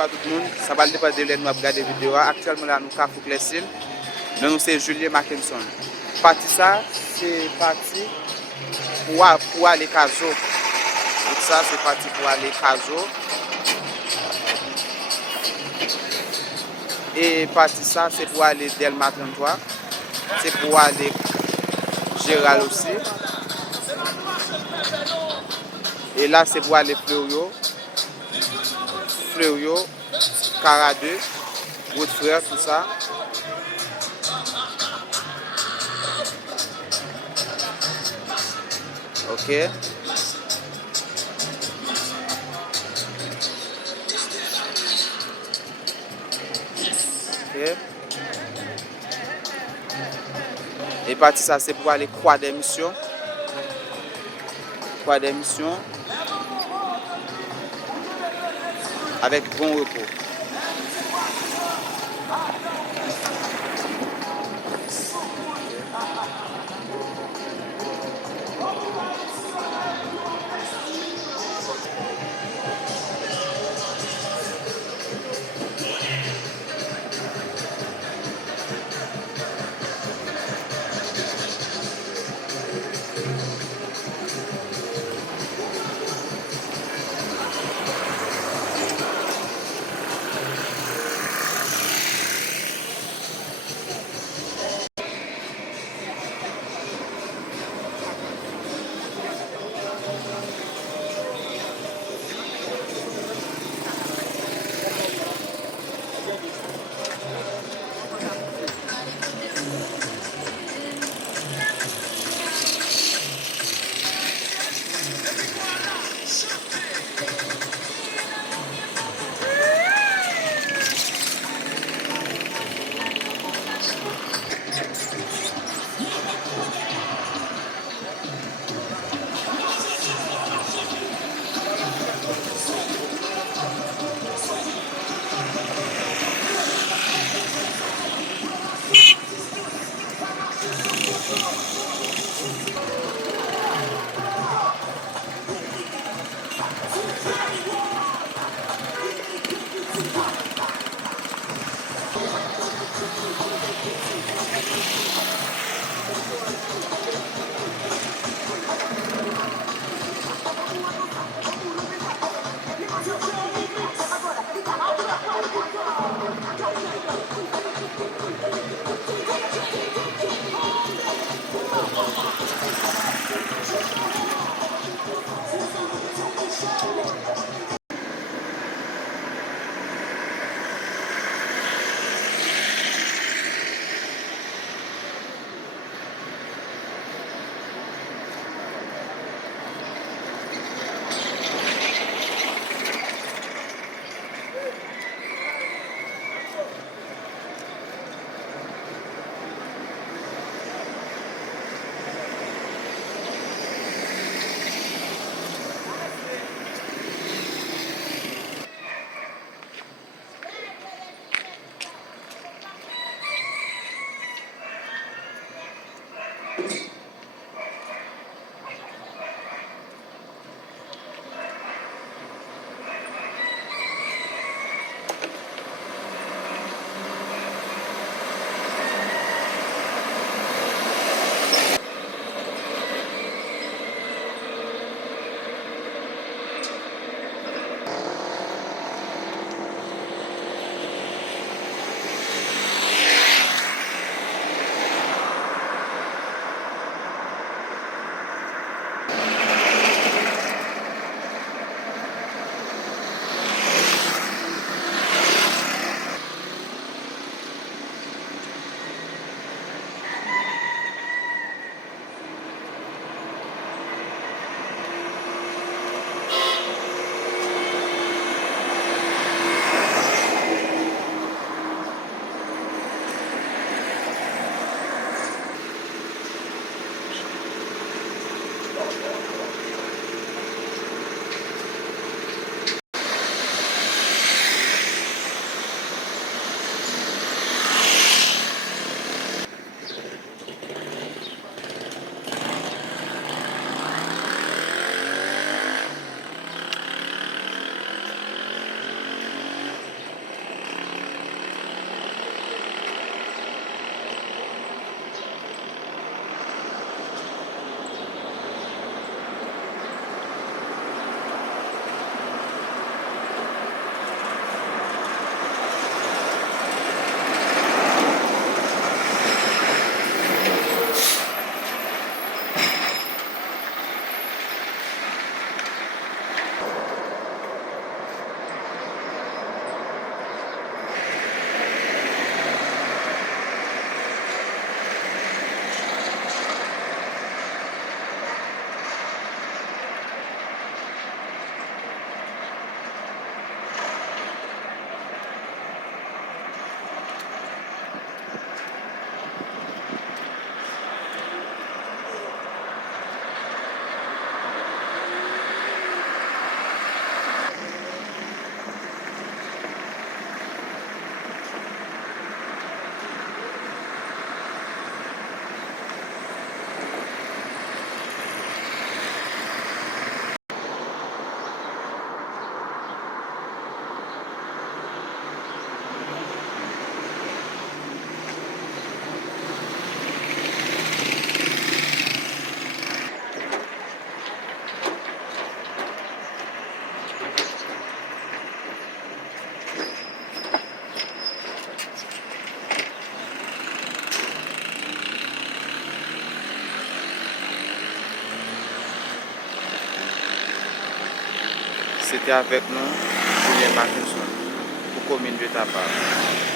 bonsoir tout le monde. Ça va dépendre de l'aide, nous regarder la vidéo. Actuellement, là, nous avons Clécile. Nous, c'est Julien Mackinson. Parti ça, c'est parti pour aller Caso. Donc ça, c'est parti pour aller Caso. Et parti ça, c'est pour aller Delma 33. C'est pour aller Gérald aussi. Et là, c'est pour aller Fleurio. Fleurio, Cara 2, Route Frère, tout ça. Ok. Ok. Et parti ça, c'est pour aller Croix des Missions. Croix des Missions. Avec bon repos. c'était avec nous, Julien Mackinson, pour commune de Tabar.